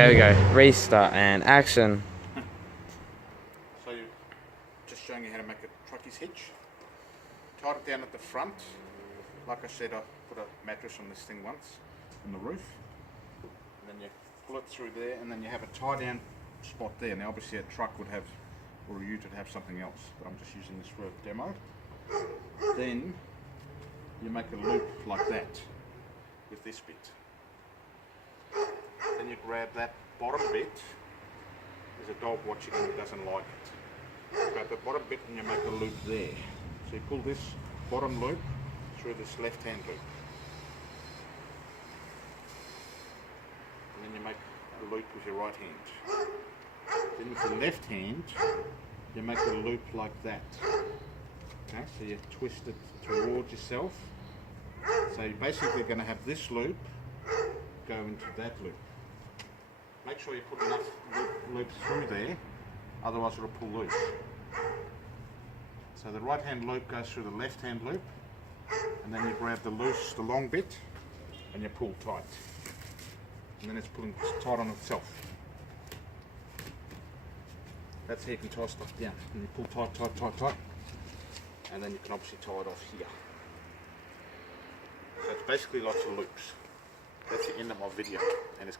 There we go, restart and action. So just showing you how to make a truckies hitch. Tied it down at the front. Like I said, I put a mattress on this thing once on the roof. And then you pull it through there and then you have a tie down spot there. Now obviously a truck would have, or a ute would have something else, but I'm just using this for a demo. Then you make a loop like that with this bit. Then you grab that bottom bit. There's a dog watching and it doesn't like it. Grab the bottom bit and you make a loop there. So you pull this bottom loop through this left hand loop. And then you make a loop with your right hand. Then with the left hand, you make a loop like that. Okay, so you twist it towards yourself. So you're basically going to have this loop go into that loop. Make sure you put enough loop through there, otherwise it'll pull loose. So the right hand loop goes through the left hand loop, and then you grab the long bit, and you pull tight. And then it's pulling tight on itself. That's how you can tie stuff down. And you pull tight, tight, tight, tight, and then you can obviously tie it off here. So it's basically lots of loops. That's the end of my video, and it's